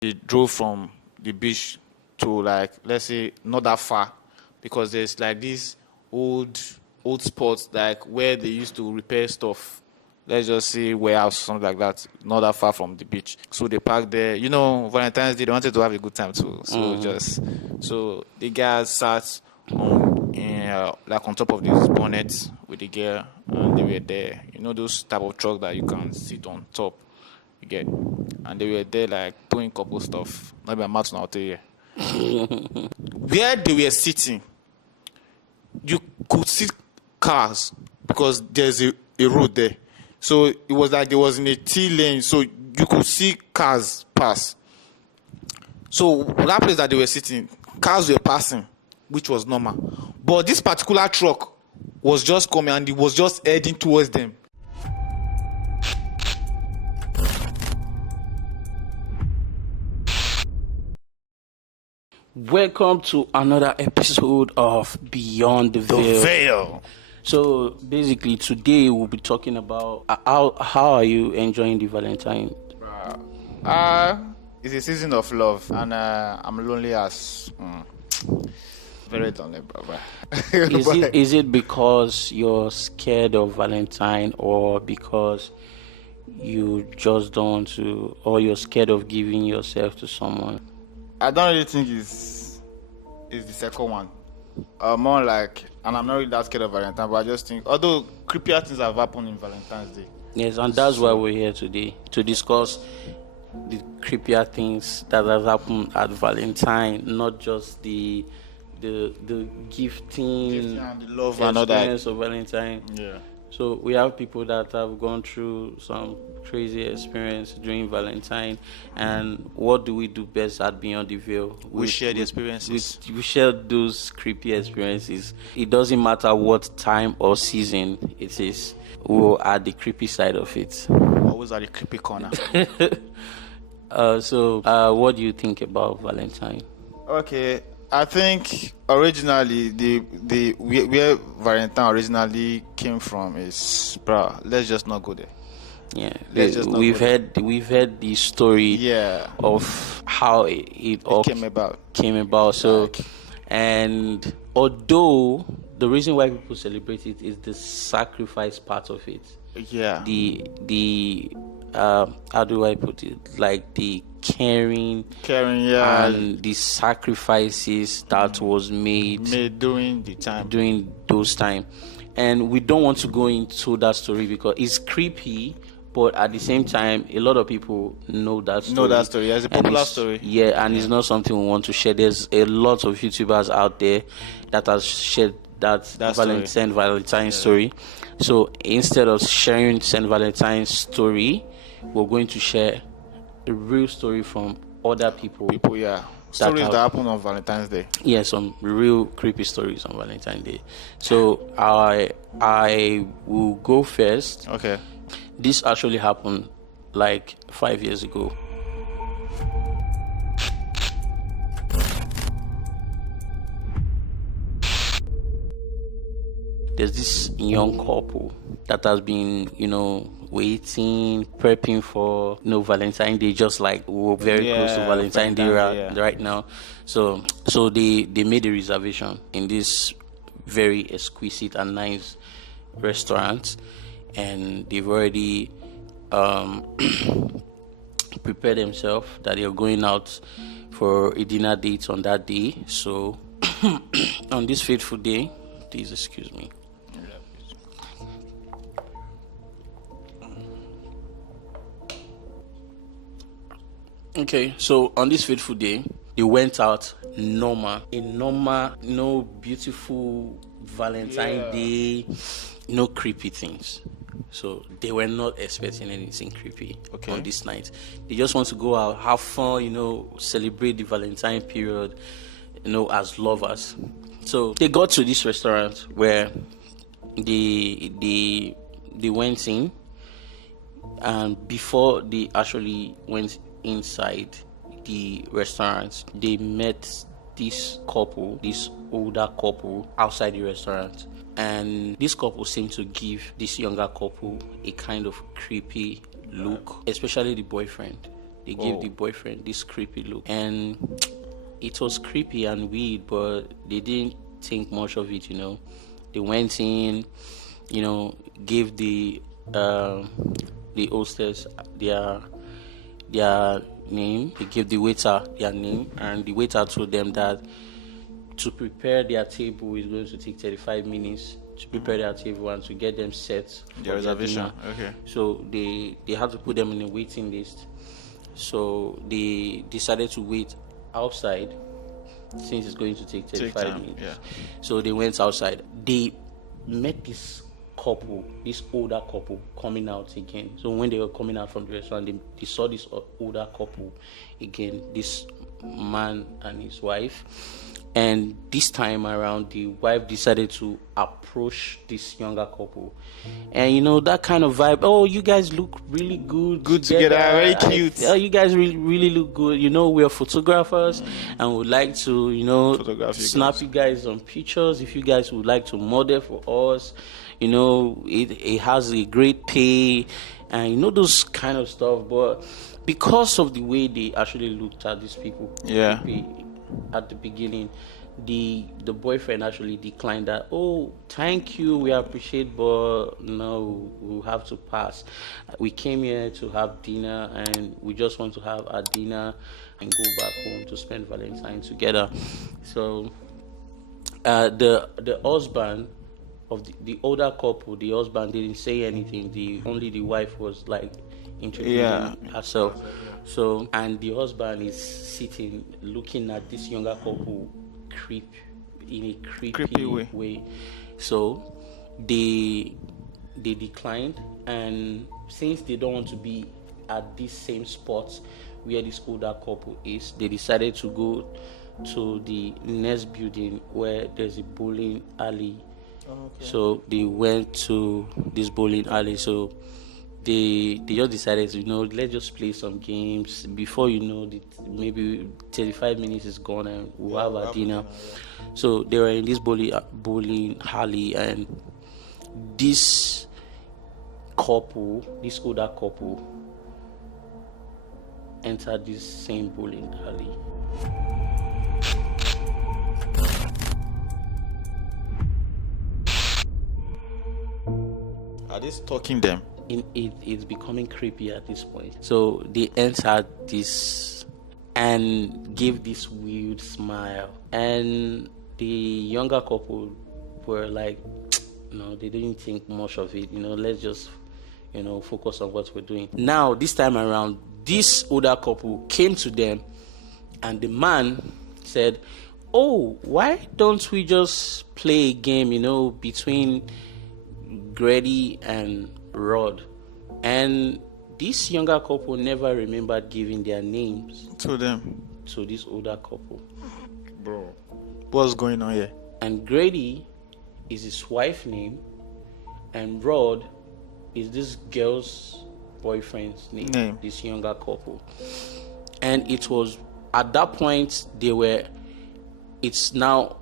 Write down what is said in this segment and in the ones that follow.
They drove from the beach to, like, let's say not that far, because there's like these old spots like where they used to repair stuff. Let's just say warehouse, something like that, not that far from the beach. So they parked there. Valentine's Day, they wanted to have a good time too. So the guys sat like on top of this bonnet with the girl, and they were there. Those type of truck that you can sit on top. You get, and they were there like doing couple stuff. Not by mouth out here. Where they were sitting, you could see cars because there's a road there. So it was like there was in a T lane, so you could see cars pass. So that place that they were sitting, cars were passing, which was normal. But this particular truck was just coming and it was just heading towards them. Welcome to another episode of Beyond the Veil. So basically today we'll be talking about how are you enjoying the Valentine? It's a season of love, and I'm lonely as very lonely, brother. Is it because you're scared of Valentine, or because you just don't want to, or you're scared of giving yourself to someone? I don't really think it's the second one. More like, and I'm not really that scared of Valentine, but I just think, although creepier things have happened in Valentine's Day. Yes, and that's why we're here today, to discuss the creepier things that have happened at Valentine, not just the gifting and the love and all that experience of Valentine. Yeah. So we have people that have gone through some crazy experience during Valentine, and what do we do best at Beyond the Veil? We share the experiences. We share those creepy experiences. It doesn't matter what time or season it is. We'll add the creepy side of it. Always at the creepy corner. So what do you think about Valentine? Okay. I think originally the where Valentine originally came from is, let's just not go there. Yeah, we've heard the story of how it all came about. So, and although the reason why people celebrate it is the sacrifice part of it. Yeah. The how do I put it? Like the caring, and the sacrifices that was made during those time. And we don't want to go into that story because it's creepy, but at the same time a lot of people know that story. It's a popular story. It's not something we want to share. There's a lot of YouTubers out there that has shared that Valentine story. So instead of sharing Saint Valentine's story, we're going to share a real story from other people. Stories that happen on Valentine's Day. Yeah, some real creepy stories on Valentine's Day. So I will go first. Okay. This actually happened like 5 years ago. There's this young couple that has been, waiting, prepping for Valentine Day, just like we're very close to Valentine Day right now. So they made a reservation in this very exquisite and nice restaurant, and they've already prepared themselves that they're going out for a dinner date on that day. So on this fateful day, please excuse me. Okay, so on this fateful day, they went out normal, no beautiful Valentine Day, no creepy things. So they were not expecting anything creepy on this night. They just want to go out, have fun, celebrate the Valentine period, as lovers. So they got to this restaurant where they went in, and before they actually went inside the restaurant, they met this older couple outside the restaurant, and this couple seemed to give this younger couple a kind of creepy look, especially the boyfriend. They gave the boyfriend this creepy look, and it was creepy and weird, but they didn't think much of it. They went in, gave the hostess their name. They gave the waiter their name, and the waiter told them that to prepare their table is going to take 35 minutes to prepare their table and to get them set The reservation. Okay. So they had to put them in a waiting list. So they decided to wait outside since it's going to take 35 minutes. Yeah. So they went outside. They met this older couple coming out again. So when they were coming out from the restaurant, they saw this older couple again, this man and his wife. And this time around, the wife decided to approach this younger couple. And that kind of vibe, oh, you guys look really good. Good together, very cute. Oh, you guys really look good. We're photographers and would like to, snap you guys some pictures. If you guys would like to model for us, it has a great pay and those kind of stuff. But because of the way they actually looked at these people, yeah, at the beginning, the boyfriend actually declined that. Oh, thank you, we appreciate, but no, we'll have to pass. We came here to have dinner, and we just want to have our dinner and go back home to spend Valentine together. So the husband of the older couple, the husband didn't say anything. Only the wife was like introducing herself. So, and the husband is sitting looking at this younger couple in a creepy way. So they declined, and since they don't want to be at this same spot where this older couple is, they decided to go to the next building where there's a bowling alley. Okay. So they went to this bowling alley. So they just decided to, let's just play some games. Before maybe 35 minutes is gone and we'll have our dinner. So they were in this bowling alley, and this older couple, entered this same bowling alley. Are they stalking them? It's becoming creepy at this point. So they entered this and gave this weird smile, and the younger couple were like, no, they didn't think much of it. Let's just focus on what we're doing. Now this time around, this older couple came to them, and the man said, oh, why don't we just play a game between Grady and Rod? And this younger couple never remembered giving their names to them, to this older couple. Bro, what's going on here? And Grady is his wife's name, and Rod is this girl's boyfriend's name. This younger couple. And it was at that point it's now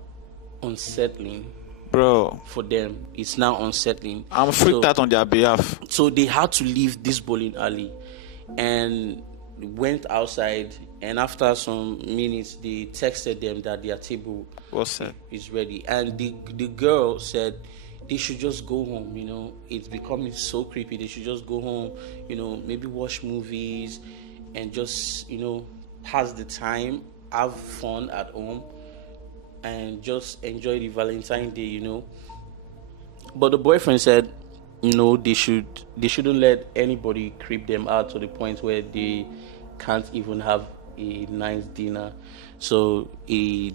unsettling. Bro, for them, it's now unsettling. I'm freaked out on their behalf. So they had to leave this bowling alley and went outside. And after some minutes, they texted them that their table is ready. And the girl said they should just go home. It's becoming so creepy. They should just go home. Maybe watch movies and just pass the time, have fun at home, and just enjoy the Valentine Day, But the boyfriend said, they shouldn't let anybody creep them out to the point where they can't even have a nice dinner. So he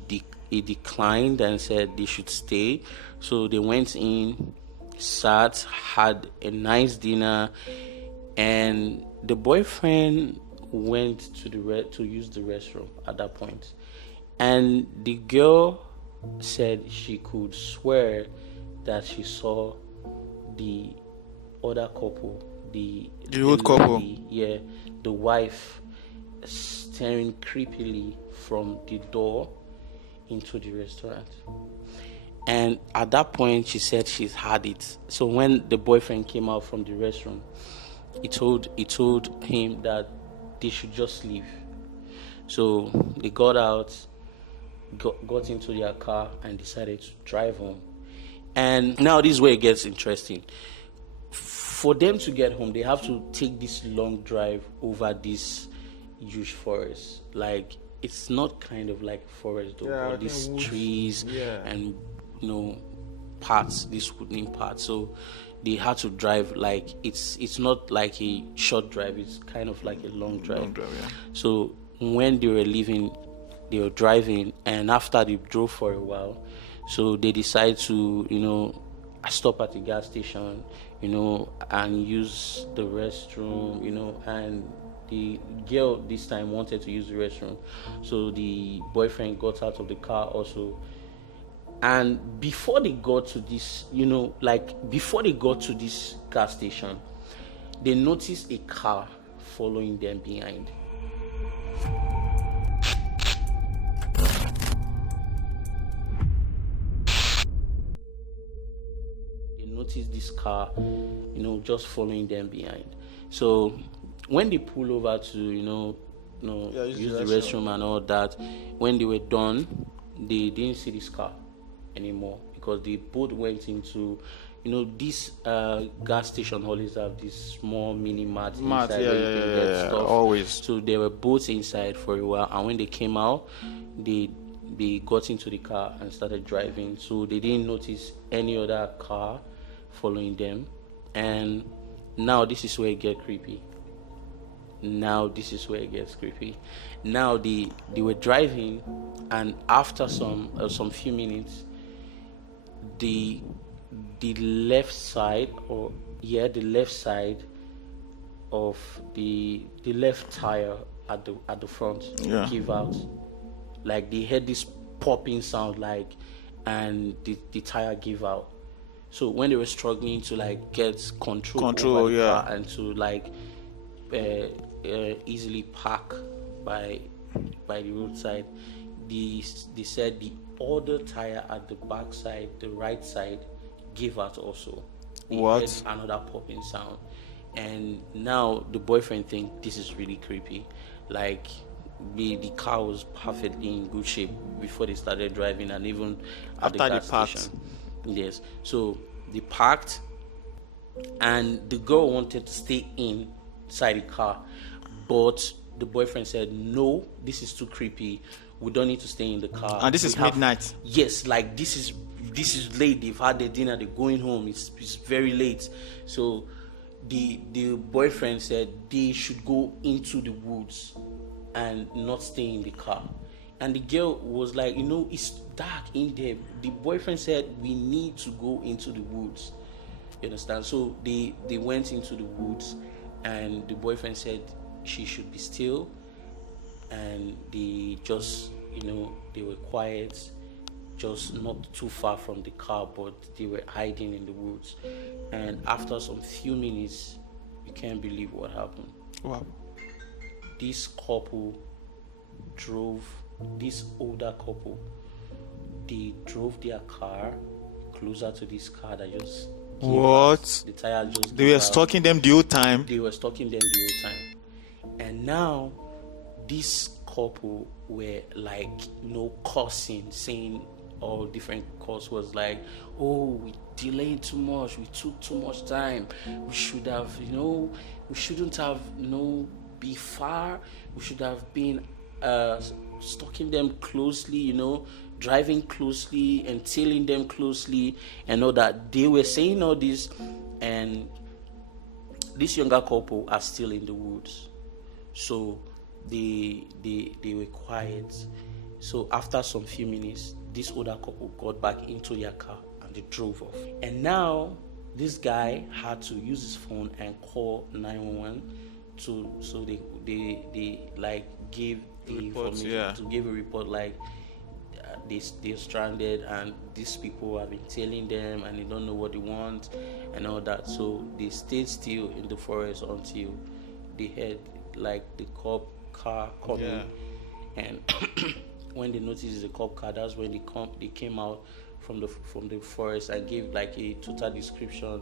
declined and said they should stay. So they went in, sat, had a nice dinner, and the boyfriend went to use the restroom at that point. And the girl said she could swear that she saw the other couple, the old couple, the wife, staring creepily from the door into the restaurant. And at that point, she said she's had it. So when the boyfriend came out from the restroom, he told him that they should just leave. So they got out, got into their car, and decided to drive home. And now this is where it gets interesting. For them to get home, they have to take this long drive over this huge forest. Like, it's not kind of like forest though, but these trees and parts, these wooden parts. So they had to drive, like, it's not like a short drive, it's kind of like a long drive. So when they were leaving, they were driving, and after they drove for a while, so they decided to stop at the gas station, and use the restroom, and the girl this time wanted to use the restroom. So the boyfriend got out of the car also. And before they got to this, before they got to this gas station, they noticed a car following them behind. Noticed this car, just following them behind. So when they pull over to, use the restroom and all that, when they were done, they didn't see this car anymore, because they both went into, this gas station always have this small mini mart inside where you can get stuff. Always. So they were both inside for a while, and when they came out, they got into the car and started driving. So they didn't notice any other car following them. And now this is where it gets creepy. Now they were driving, and after some few minutes, the left side of the left tire at the front give out. Like, they heard this popping sound, and the tire give out. So when they were struggling to get control over the car and to easily park by the roadside, they said the other tire at the back side, the right side, gave out also. They heard another popping sound. And now the boyfriend thinks this is really creepy. Like, the car was perfectly in good shape before they started driving, and even at the gas station. Yes. So they parked, and the girl wanted to stay inside the car, but the boyfriend said, "No, this is too creepy. We don't need to stay in the car." And this is midnight. Yes, this is late. They've had their dinner. They're going home. It's very late. So the boyfriend said they should go into the woods and not stay in the car. And the girl was like, it's dark in there. The boyfriend said, we need to go into the woods. You understand? So they went into the woods, and the boyfriend said she should be still. And they just, they were quiet, just not too far from the car, but they were hiding in the woods. And after some few minutes, you can't believe what happened. Wow. This older couple, they drove their car closer to this car that just what? The tire just They were stalking them the whole time. And now this couple were cursing, saying all different curse was like, oh, we delayed too much, we took too much time, we should have, we shouldn't have, be far, we should have been stalking them closely, driving closely and tailing them closely, and all that. They were saying all this, and this younger couple are still in the woods. So they were quiet. So after some few minutes, this older couple got back into their car and they drove off. And now this guy had to use his phone and call 911 so they gave the information to give a report, they're stranded and these people have been tailing them and they don't know what they want and all that. So they stayed still in the forest until they heard the cop car coming, and when they noticed the cop car, that's when they came out from the forest and gave a total description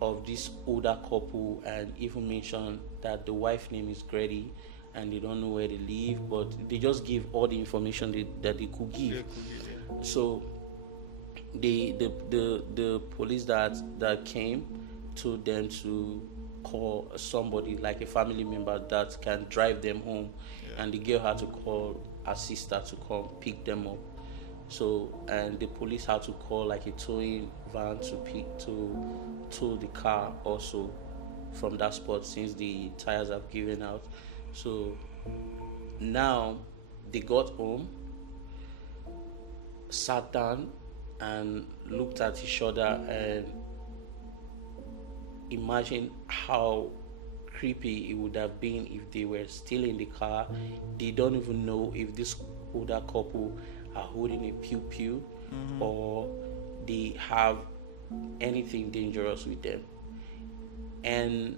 of this older couple, and even mentioned that the wife name is Grady and they don't know where they live, but they just give all the information that they could give. So the police that came told them to call somebody like a family member that can drive them home, and the girl had to call her sister to come pick them up. So, and the police had to call like a towing van to tow the car also from that spot, since the tires have given out. So now they got home, sat down and looked at each other, and imagine how creepy it would have been if they were still in the car. They don't even know if this older couple are holding a pew pew, or they have anything dangerous with them. And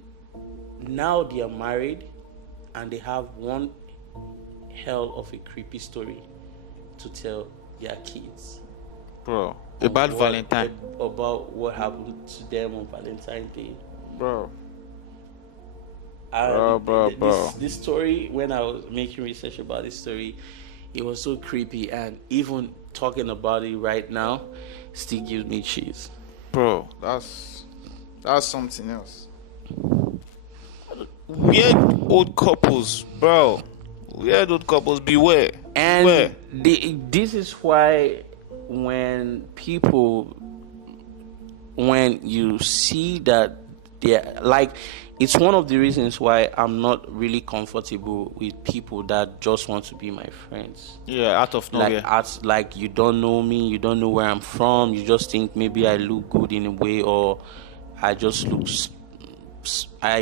now they are married, and they have one hell of a creepy story to tell their kids. Bro, about Valentine. About what happened to them on Valentine's Day. Bro. This story, when I was making research about this story, it was so creepy, and even talking about it right now still gives me chills. Bro, that's something else. Weird old couples, bro. Weird old couples, beware. And this is why when you see that they're like, it's one of the reasons why I'm not really comfortable with people that just want to be my friends. Yeah, out of nowhere. Like you don't know me, you don't know where I'm from, you just think maybe I look good in a way, or I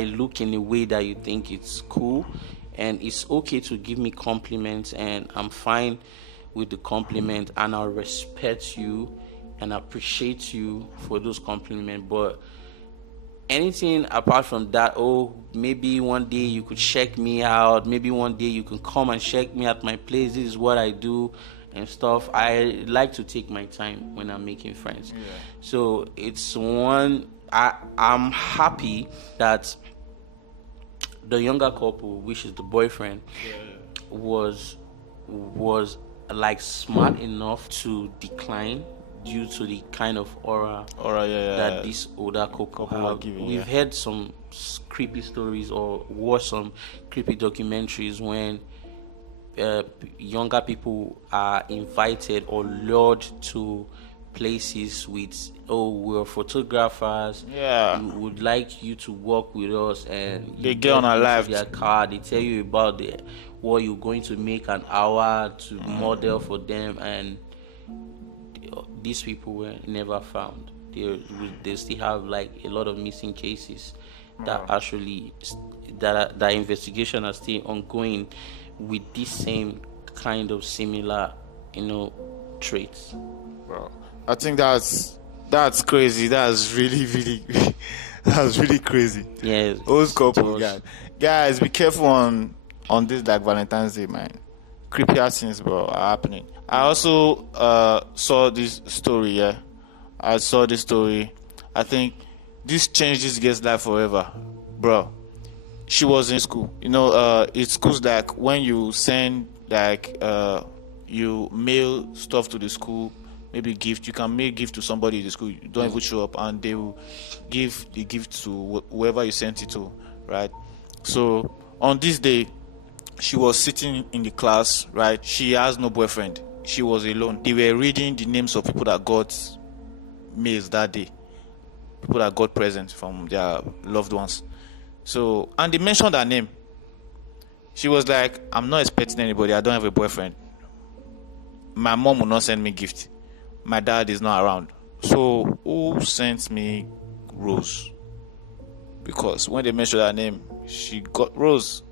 look in a way that you think it's cool, and it's okay to give me compliments, and I'm fine with the compliment, and I'll respect you and appreciate you for those compliments. But anything apart from that, maybe one day you could check me out, maybe one day you can come and check me at my place, this is what I do and stuff. I like to take my time when I'm making friends. So it's I'm happy that the younger couple, which is the boyfriend, was like smart enough to decline due to the kind of aura that this older couple have. We've heard some creepy stories or watched some creepy documentaries when younger people are invited or lured to places with, we're photographers, we would like you to work with us, and they get on a live their car, they tell you about what you're going to make an hour to model for them, and these people were never found. They still have like a lot of missing cases that actually that investigation are still ongoing with this same kind of similar traits. Bro, I think that's crazy. That's really, really that's really crazy. Yeah, old couple, guys, be careful on this like Valentine's Day, man. Creepier things, bro, are happening. I also saw this story. I saw this story. I think this changed this girl's life forever, bro. She was in school. It's schools like when you send like you mail stuff to the school, maybe gift. You can mail gift to somebody in the school. You don't even show up, and they will give the gift to whoever you sent it to, right? So on this day, she was sitting in the class, right? She has no boyfriend. She was alone. They were reading the names of people that got mails that day, people that got presents from their loved ones. So, and they mentioned her name. She was like, I'm not expecting anybody. I don't have a boyfriend. My mom will not send me gift. My dad is not around. So, who sent me Rose? Because when they mentioned her name, she got Rose.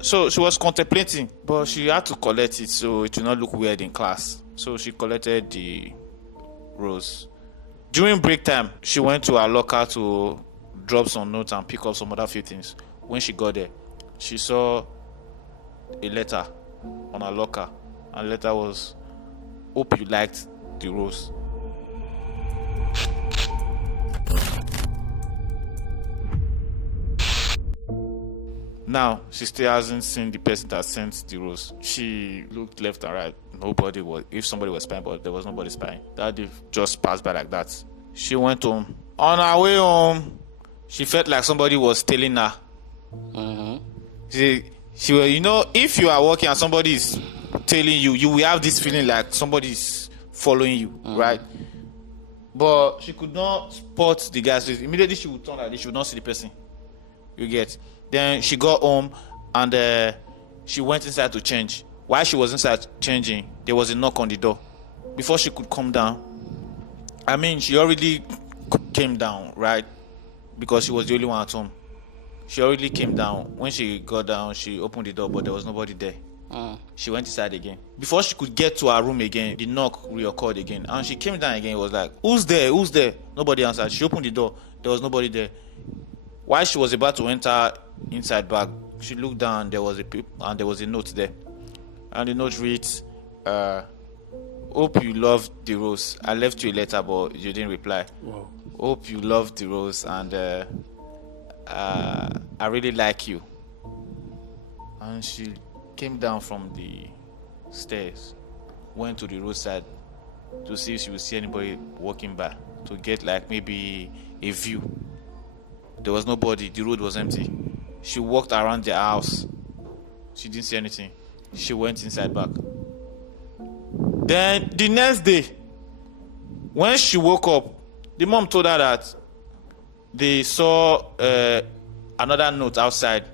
So she was contemplating, but she had to collect it so it would not look weird in class. So she collected the Rose. During break time, she went to her locker to drop some notes and pick up some other few things. When she got there, she saw a letter on her locker, and the letter was, "Hope you liked the rose." Now, she still hasn't seen the person that sent the rose. She looked left and right. Nobody was, if somebody was spying, but there was nobody spying. That day just passed by like that. She went home. On her way home, she felt like somebody was tailing her. She was, you know, if you are walking and somebody is tailing you, you will have this feeling like somebody is following you, right? But she could not spot the guy. So immediately she would turn like this. She would not see the person. You get. Then she got home and she went inside to change. While she was inside changing, there was a knock on the door. Before she could come down, I mean, she already came down, right? Because she was the only one at home. She already came down. When she got down, she opened the door, but there was nobody there. She went inside again. Before she could get to her room again, the knock reoccurred again. And she came down again. It was like, who's there? Who's there? Nobody answered. She opened the door. There was nobody there. While she was about to enter inside back, she looked down. There was a note there. And the note reads, hope you loved the rose. I left you a letter, but you didn't reply. Wow. Hope you loved the rose, and I really like you. And she came down from the stairs, went to the roadside to see if she would see anybody walking by, to get like maybe a view. There was nobody. The road was empty. She walked around the house. She didn't see anything. She went inside back. Then the next day, when she woke up, the mom told her that they saw another note outside.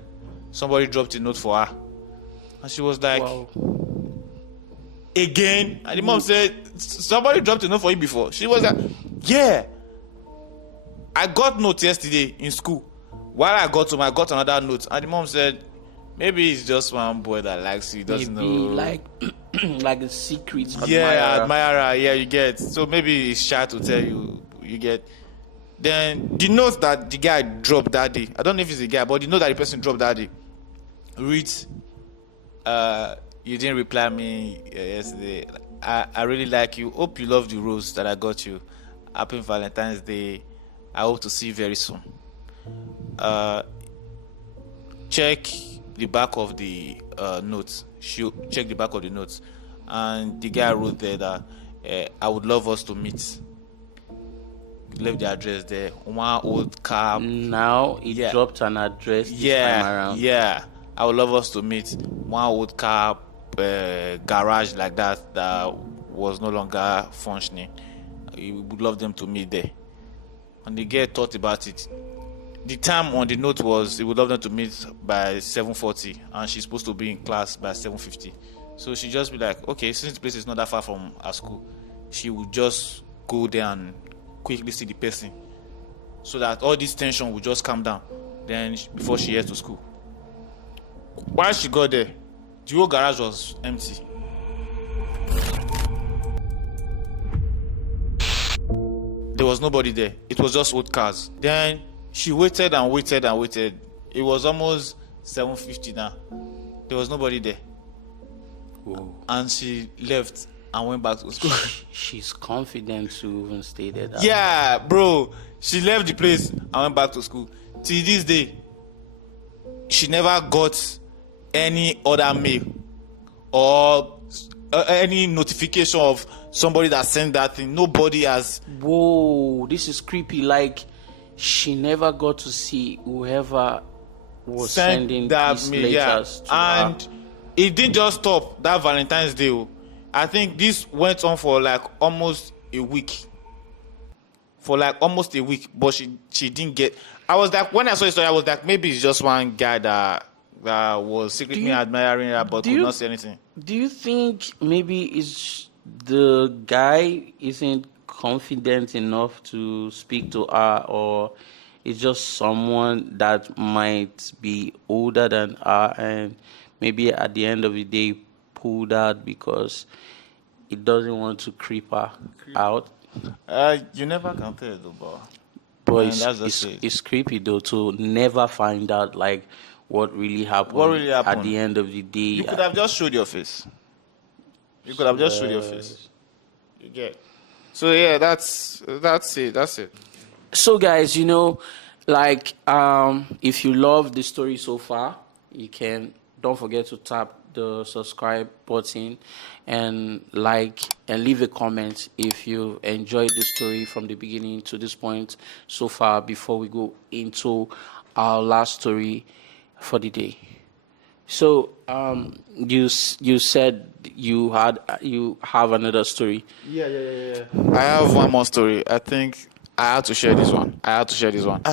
Somebody dropped a note for her. And she was like, Wow. Again? And the mom said, somebody dropped a note for you before. She was like, yeah. I got note yesterday in school. While I got home, I got another note. And the mom said, maybe it's just one boy that likes you. He doesn't Maybe know. like like a secret Yeah, admirer. Yeah, you get. So maybe he's shy to tell you. You get. Then the note that the guy dropped that day, I don't know if it's a guy, but the note that the person dropped that day reads, you didn't reply me yesterday. I really like you. Hope you love the rose that I got you. Happy Valentine's Day. I hope to see you very soon. Check the back of the notes. She checked the back of the notes, and the guy wrote there that I would love us to meet. Left the address there. One old car. Now he dropped an address this time around. Yeah. I would love us to meet. One old car garage like that was no longer functioning. We would love them to meet there. And the girl thought about it. The time on the note was he would love them to meet by 7:40, and she's supposed to be in class by 7:50. So she just be like, okay, since the place is not that far from her school, she would just go there and quickly see the person, so that all this tension would just calm down. Then before she heads to school. While she got there, the whole garage was empty. There was nobody there. It was just old cars. Then she waited and waited and waited. It was almost 7:50 now. There was nobody there. Whoa. And she left and went back to school. She's confident to even stay there. Yeah, bro. She left the place and went back to school. Till this day, she never got any other mail or any notification of somebody that sent that thing. Nobody has. Whoa, this is creepy. Like, she never got to see whoever was sending these letters to her. And it didn't just stop that Valentine's Day. I think this went on for like almost a week. But she didn't get. I was like, when I saw the story, I was like, maybe it's just one guy that was secretly admiring her but could not say anything. Do you think maybe it's the guy isn't confident enough to speak to her, or it's just someone that might be older than her and maybe at the end of the day pulled out because it doesn't want to creep her out? You never can tell though, but it's creepy though to never find out like what really happened at the end of the day. You could have just showed your face. You get. So yeah, that's it. So guys, like if you love the story so far, you can. Don't forget to tap the subscribe button and like and leave a comment if you enjoyed the story from the beginning to this point so far before we go into our last story for the day. So, you said you have another story. Yeah. I have one more story. I think I had to share this one. I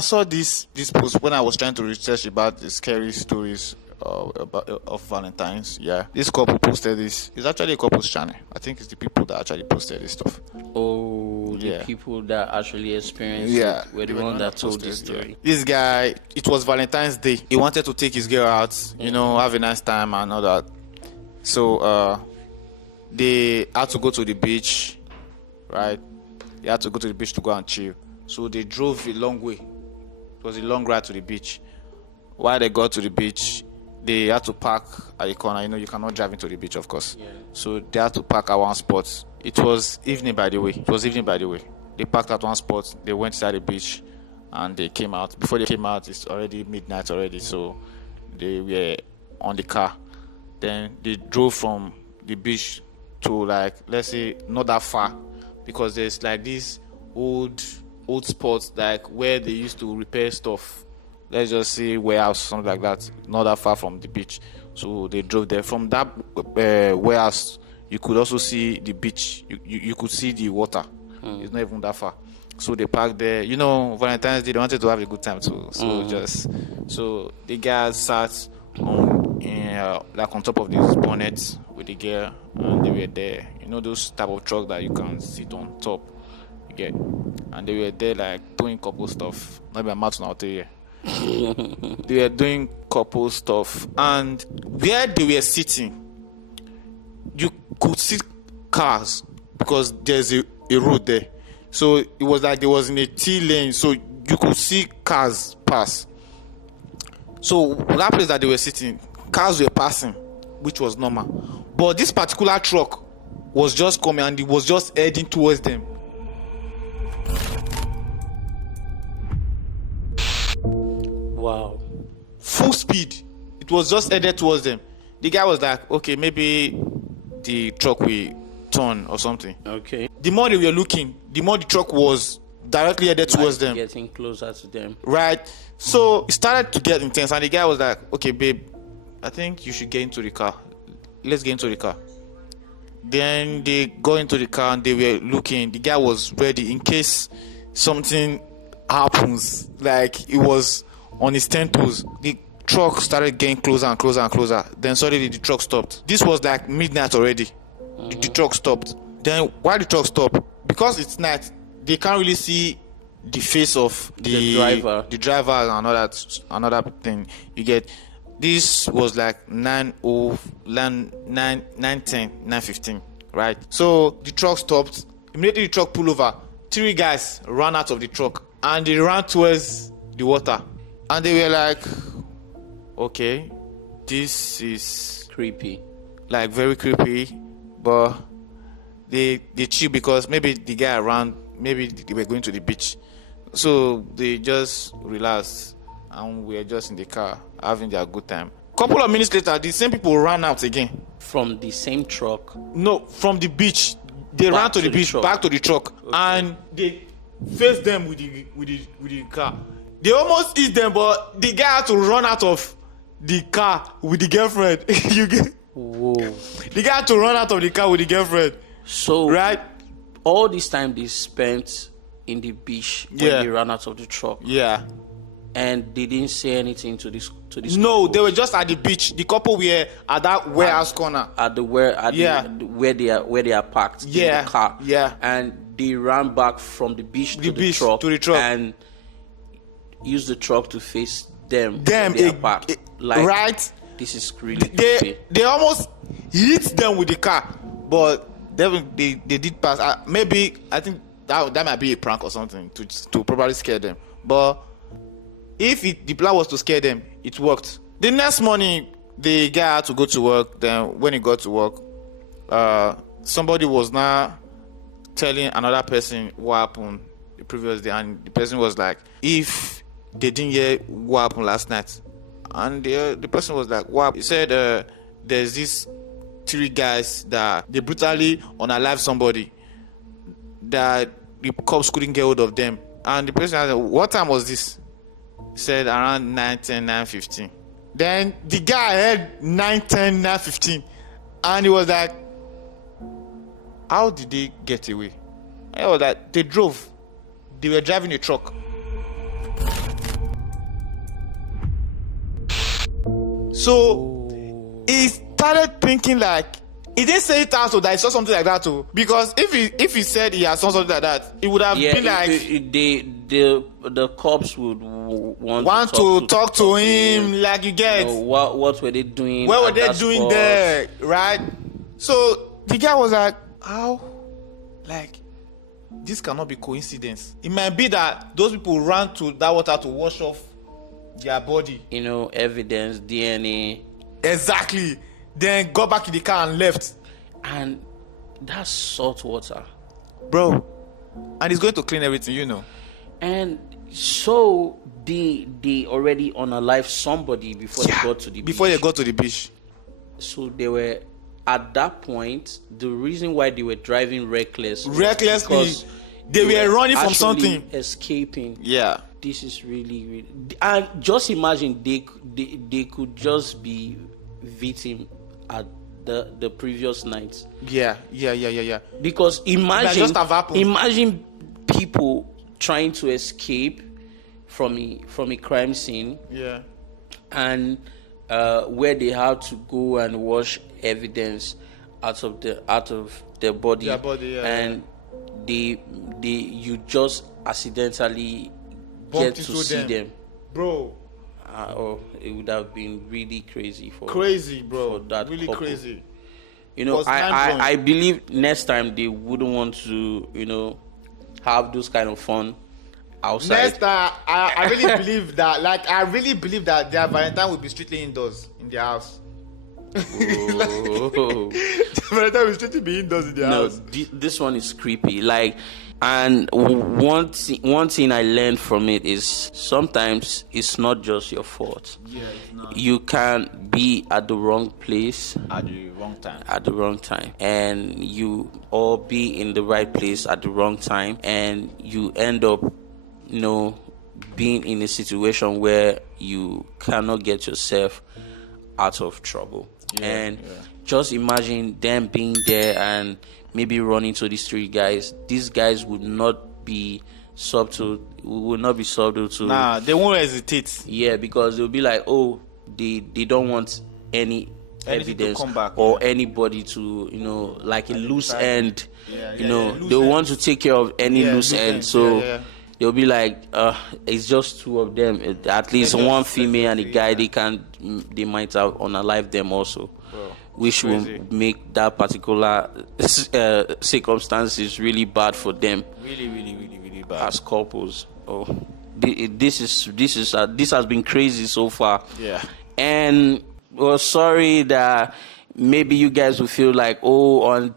saw this post when I was trying to research about the scary stories of Valentines. Yeah, this couple posted this. It's actually a couple's channel. I think it's the people that actually posted this stuff. Oh, the Yeah. people that actually experienced Yeah, it were the they one that told posted, this story. yeah. This guy, it was Valentine's Day. He wanted to take his girl out, have a nice time and all that. So they had to go to the beach, right? They had to go to the beach to go and chill. So they drove a long way. It was a long ride to the beach. While they got to the beach, they had to park at the corner. You cannot drive into the beach, of course. Yeah. So they had to park at one spot. It was evening, by the way. They parked at one spot. They went inside the beach, and they came out. Before they came out, it's already midnight already. So they were on the car. Then they drove from the beach to, like, let's say, not that far, because there's like these old spots, like where they used to repair stuff. Let's just say warehouse, something like that, not that far from the beach. So they drove there. From that warehouse, you could also see the beach. You could see the water. It's not even that far. So they parked there. Valentine's Day, they wanted to have a good time too. So the guys sat on top of this bonnet with the girl, and they were there. Those type of truck that you can sit on top. You get, and they were there like doing couple stuff. Maybe I'm out now here. They were doing couple stuff, and where they were sitting, you could see cars because there's a road there. So it was like they was in a T lane, so you could see cars pass. So that place that they were sitting, cars were passing, which was normal. But this particular truck was just coming, and it was just heading towards them. Wow. Full speed. It was just headed towards them. The guy was like, okay, maybe the truck will turn or something. Okay. The more they were looking, the more the truck was directly headed towards them. Getting closer to them. Right. So it started to get intense, and the guy was like, okay, babe, I think you should get into the car. Let's get into the car. Then they got into the car and they were looking. The guy was ready in case something happens. Like, it was on his 10 toes. The truck started getting closer and closer and closer. Then suddenly the truck stopped. This was like midnight already. The truck stopped. Then while the truck stopped, because it's night, they can't really see the face of the driver and all that, another thing. You get, this was like 9:15, right? So the truck stopped. Immediately the truck pulled over. 3 guys ran out of the truck and they ran towards the water. And they were like, okay, this is creepy. Like, very creepy. But they chill because maybe the guy ran, maybe they were going to the beach. So they just relaxed and we were just in the car having their good time. Couple of minutes later, the same people ran out again. From the same truck? No, from the beach. They ran to the beach, back to the truck. Okay. And they faced them with the car. They almost hit them, but the guy had to run out of the car with the girlfriend. You get? Whoa. The guy had to run out of the car with the girlfriend. So, right? All this time they spent in the beach when they ran out of the truck. Yeah. And they didn't say anything to this No, couple. They were just at the beach. The couple were at that warehouse corner. Where they are parked in the car. Yeah. And they ran back from the beach to the truck and used the truck to face them. Parked. Right? This is really creepy. They almost hit them with the car, but they did pass. Maybe I think that might be a prank or something to probably scare them. But if the plan was to scare them, it worked. The next morning, the guy had to go to work. Then when he got to work, somebody was now telling another person what happened the previous day, and the person was like, if they didn't hear what happened last night, And the person was like, wow. He said there's these 3 guys that they brutally unalive somebody, that the cops couldn't get hold of them. And the person asked, what time was this? He said around 9:10, 9:15. Then the guy heard 9:10, 9:15, and he was like, how did they get away? And I was like, they drove. They were driving a truck. So he started thinking like, he didn't say it out so that he saw something like that too. Because if he said he had saw something like that, it would have been like the cops would want to talk to him, like, you get. What were they doing? What were they doing there, right? So the guy was like, how? Like, this cannot be coincidence. It might be that those people ran to that water to wash off their body. Evidence, DNA. Exactly. Then got back in the car and left. And that's salt water, bro. And it's going to clean everything, And so they already unalive somebody before they got to the beach. Before they got to the beach. So they were, at that point, the reason why they were driving recklessly, they were running from something, escaping. Yeah. This is really, and just imagine they could just be victim at the previous night. Yeah. Because imagine people trying to escape from a crime scene. Yeah. And where they have to go and wash evidence out of their body. Their body, yeah. And you just accidentally get to see them. Bro. It would have been really crazy for that really couple. Crazy. I believe next time they wouldn't want to have those kind of fun outside. Next time, I really believe that. Like, I really believe that their Valentine will be strictly indoors in their house. Oh. Valentine will strictly be indoors in their house. This one is creepy. Like, and one thing I learned from it is sometimes it's not just your fault. Yeah, it's not. You can be at the wrong place at the wrong time. At the wrong time, and you all be in the right place at the wrong time, and you end up, being in a situation where you cannot get yourself out of trouble. Just imagine them being there and maybe running to these 3 guys. These guys would not be subtle to. Nah, they won't hesitate. Yeah, because they'll be like, oh, they don't want any evidence to come back, or anybody to, like a loose end. They want to take care of any loose end. So they'll be like, it's just 2 of them. At least one female and a guy. They might have unalive them also. Bro, which will make that particular circumstances really bad for them. Really bad as couples. Oh, this has been crazy so far. Yeah. And we're sorry that maybe you guys will feel like, on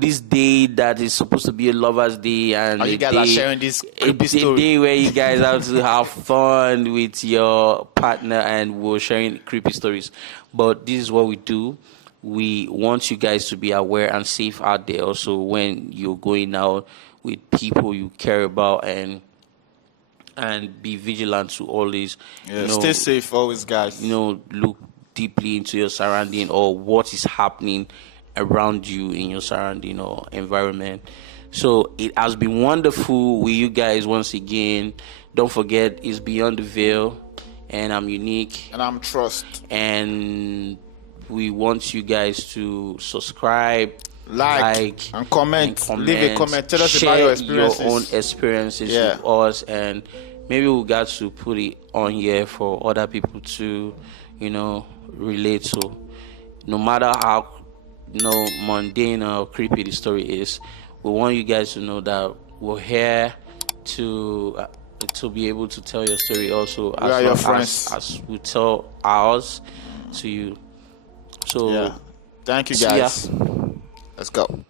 this day that is supposed to be a lover's day, and you guys are sharing this creepy story. A day where you guys have to have fun with your partner, and we're sharing creepy stories. But this is what we do. We want you guys to be aware and safe out there also when you're going out with people you care about, and be vigilant to always stay safe always, guys. Look deeply into your surrounding or what is happening around you in your surrounding or environment. So it has been wonderful with you guys once again. Don't forget, it's Beyond the Veil, and I'm Unique, and I'm Trust, and we want you guys to subscribe, like and comment. Leave a comment. Tell us about your experiences. Your own experiences with us, and maybe we got to put it on here for other people to relate to. No matter how mundane or creepy the story is, we want you guys to know that we're here to be able to tell your story also, we are your friends, as we tell ours to you. So thank you guys. Let's go.